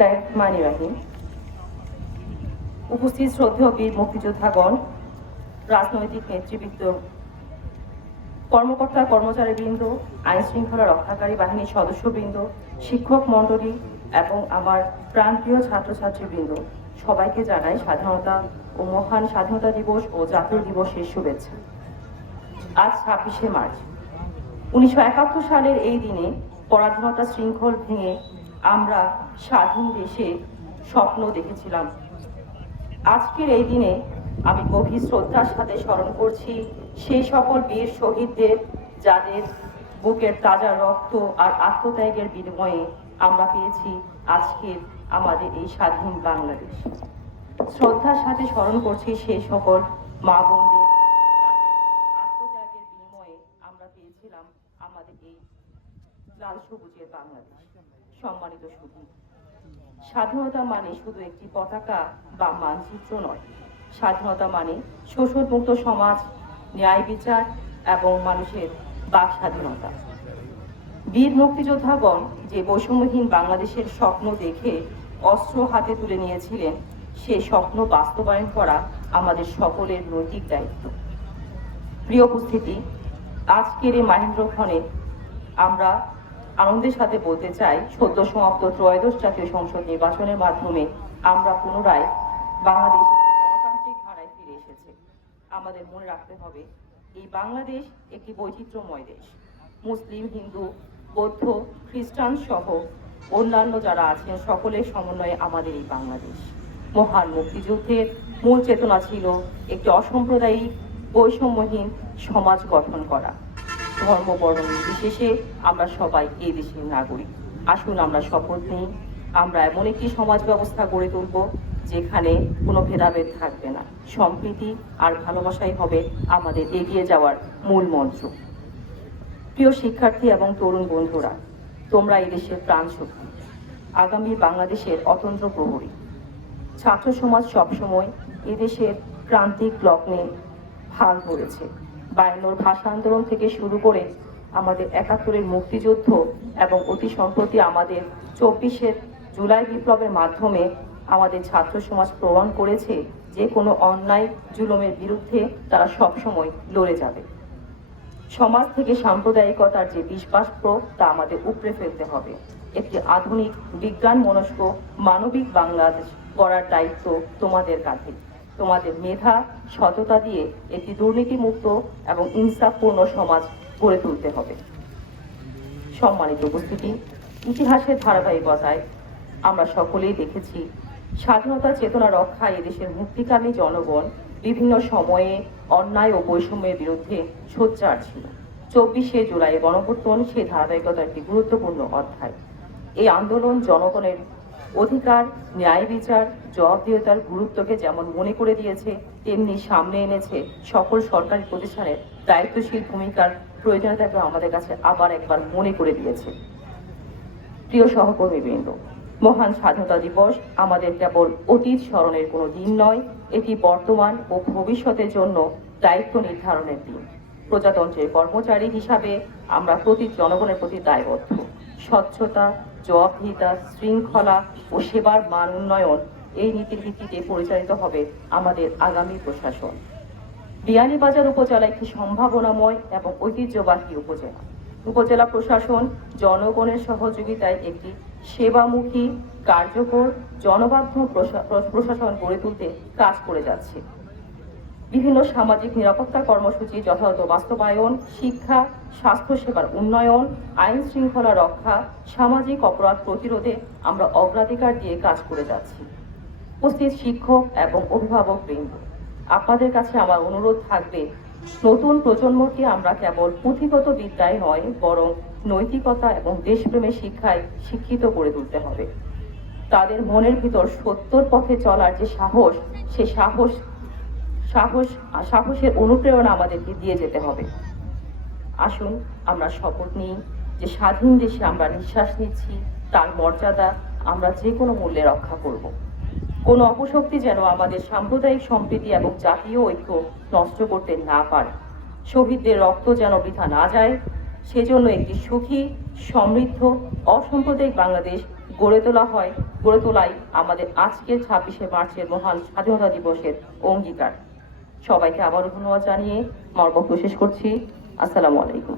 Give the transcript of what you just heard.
রহিম উপস্থিত শ্রদ্ধেয় বীর মুক্তিযোদ্ধাগণ, রাজনৈতিক নেতৃবৃন্দ, কর্মকর্তা কর্মচারীবৃন্দ, আইন শৃঙ্খলা রক্ষাকারী বাহিনীর সদস্যবৃন্দ, শিক্ষক মণ্ডলী এবং আমার প্রাণপ্রিয় ছাত্রছাত্রীবৃন্দ, সবাইকে জানাই স্বাধীনতা ও মহান স্বাধীনতা দিবস ও জাতীয় দিবসের শুভেচ্ছা। আজ 26শে মার্চ 1971 সালের এই দিনে পরাধীনতা শৃঙ্খল ভেঙে আমরা স্বাধীন দেশে স্বপ্ন দেখেছিলাম। আজকের এই দিনে আমি গভীর শ্রদ্ধার সাথে স্মরণ করছি সেই সকল বীর শহীদদের, যাদের বুকের তাজা রক্ত আর আত্মত্যাগের বিনিময়ে আমরা পেয়েছি আজকের আমাদের এই স্বাধীন বাংলাদেশ। শ্রদ্ধার সাথে স্মরণ করছি সেই সকল মা বোনদের, যাদের আত্মত্যাগের বিনিময়ে আমরা পেয়েছিলাম আমাদের এই লাল সবুজের বাংলাদেশ। সম্মানিত সুধী, স্বাধীনতা মানে শুধু একটি পতাকা বা মানচিত্র নয়। স্বাধীনতা মানে শোষণমুক্ত সমাজ, ন্যায় বিচার এবং মানুষের বাক স্বাধীনতা। বীর মুক্তিযোদ্ধাগণ যে বৈষম্যহীন বাংলাদেশের স্বপ্ন দেখে অস্ত্র হাতে তুলে নিয়েছিলেন, সেই স্বপ্ন বাস্তবায়ন করা আমাদের সকলের নৈতিক দায়িত্ব। প্রিয় উপস্থিতি, আজকের এই মাহেন্দ্রক্ষণে আমরা আনন্দের সাথে বলতে চাই, সদ্য সমাপ্ত ত্রয়োদশ জাতীয় সংসদ নির্বাচনের মাধ্যমে আমরা পুনরায় বাংলাদেশ একটি গণতান্ত্রিক ধারায় ফিরে এসেছে। আমাদের মনে রাখতে হবে, এই বাংলাদেশ একটি বৈচিত্র্যময় দেশ। মুসলিম, হিন্দু, বৌদ্ধ, খ্রিস্টান সহ অন্যান্য যারা আছেন সকলের সমন্বয়ে আমাদের এই বাংলাদেশ। মহান মুক্তিযুদ্ধের মূল চেতনা ছিল একটি অসাম্প্রদায়িক বৈষম্যহীন সমাজ গঠন করা। ধর্ম বর্ণ নির্বিশেষে আমরা সবাই এই দেশের নাগরিক। আসুন আমরা শপথ নিই, আমরা এমন একটি সমাজ ব্যবস্থা গড়ে তুলব যেখানে কোনো ভেদাভেদ থাকবে না। সম্প্রীতি আর ভালোবাসাই হবে আমাদের এগিয়ে যাওয়ার মূল মন্ত্র। প্রিয় শিক্ষার্থী এবং তরুণ বন্ধুরা, তোমরা এই দেশের প্রাণ শক্তি, আগামী বাংলাদেশের অতন্ত্র প্রহরী। ছাত্র সমাজ সবসময় এদেশের ক্রান্তিক লগ্নে হাল ধরেছে। 52 ভাষা আন্দোলন থেকে শুরু করে আমাদের 71-এর মুক্তিযুদ্ধ এবং অতি সম্প্রতি আমাদের 24-এর জুলাই বিপ্লবের মাধ্যমে আমাদের ছাত্র সমাজ প্রমাণ করেছে যে কোনো অন্যায় জুলুমের বিরুদ্ধে তারা সবসময় লড়ে যাবে। সমাজ থেকে সাম্প্রদায়িকতার যে বিষবাষ্প, তা আমাদের উপড়ে ফেলতে হবে। একটি আধুনিক বিজ্ঞান মনস্ক মানবিক বাংলাদেশ গড়ার দায়িত্ব তোমাদের কাঁধে। তোমাদের মেধা, সততা দিয়ে একটি দুর্নীতিমুক্ত এবং ইনসাফপূর্ণ সমাজ গড়ে তুলতে হবে। সম্মানিত উপস্থিতি, ইতিহাসের ধারাবাহিকতায় আমরা সকলেই দেখেছি স্বাধীনতা চেতনা রক্ষায় এদেশের মুক্তিকামী জনগণ বিভিন্ন সময়ে অন্যায় ও বৈষম্যের বিরুদ্ধে সোচ্চার ছিল। 24শে জুলাই গণঅভ্যুত্থান সেই ধারাবাহিকতার একটি গুরুত্বপূর্ণ অধ্যায়। এই আন্দোলন জনগণের অধিকার, ন্যায় বিচার, জবাবদিহিতার গুরুত্বকে যেমন মনে করে দিয়েছে, তেমনি সামনে এনেছে সকল সরকারি প্রতিষ্ঠানের দায়িত্বশীল ভূমিকার প্রয়োজনীয়তাকে আমাদের কাছে আবার একবার মনে করে দিয়েছে। প্রিয় সহকর্মীবৃন্দ, মহান স্বাধীনতা দিবস আমাদের কেবল অতীত স্মরণের কোনো দিন নয়, এটি বর্তমান ও ভবিষ্যতের জন্য দায়িত্ব নির্ধারণের দিন। প্রজাতন্ত্রের কর্মচারী হিসাবে আমরা প্রতি জনগণের প্রতি দায়বদ্ধ। স্বচ্ছতা, জবাবদিহিতা, শৃঙ্খলা ও সেবার মান উন্নয়ন, এই নীতির ভিত্তিতে পরিচালিত হবে আমাদের আগামী প্রশাসন। বিয়ানীবাজার উপজেলা একটি সম্ভাবনাময় এবং ঐতিহ্যবাহী উপজেলা। উপজেলা প্রশাসন জনগণের সহযোগিতায় একটি সেবামুখী, কার্যকর, জনবান্ধব প্রশাসন গড়ে তুলতে কাজ করে যাচ্ছে। বিভিন্ন সামাজিক নিরাপত্তা কর্মসূচি যথাযথ বাস্তবায়ন, শিক্ষা, স্বাস্থ্যসেবার উন্নয়ন, আইন শৃঙ্খলা রক্ষা, সামাজিক অপরাধ প্রতিরোধে আমরা অগ্রাধিকার দিয়ে কাজ করে যাচ্ছি। উপস্থিত শিক্ষক এবং অভিভাবকবৃন্দ, আপনাদের কাছে আমার অনুরোধ থাকবে, নতুন প্রজন্মকে আমরা কেবল পুঁথিগত বিদ্যায় নয়, বরং নৈতিকতা এবং দেশপ্রেমের শিক্ষায় শিক্ষিত করে তুলতে হবে। তাদের মনের ভিতর সত্যর পথে চলার যে সাহস, সে সাহসের অনুপ্রেরণা আমাদেরকে দিয়ে যেতে হবে। আসুন আমরা শপথ নিই যে স্বাধীন দেশে আমরা নিঃশ্বাস নিচ্ছি, তার মর্যাদা আমরা যে কোনো মূল্যে রক্ষা করব। কোনো অপশক্তি যেন আমাদের সাম্প্রদায়িক সম্প্রীতি এবং জাতীয় ঐক্য নষ্ট করতে না পারে। শহীদদের রক্ত যেন বৃথা না যায়, সেজন্য একটি সুখী, সমৃদ্ধ, অসাম্প্রদায়িক বাংলাদেশ গড়ে তোলাই আমাদের আজকের 26শে মার্চের মহান স্বাধীনতা দিবসের অঙ্গীকার। সবাইকে আবারও ধন্যবাদ জানিয়ে আমার বক্তব্য শেষ করছি। আসসালামু আলাইকুম।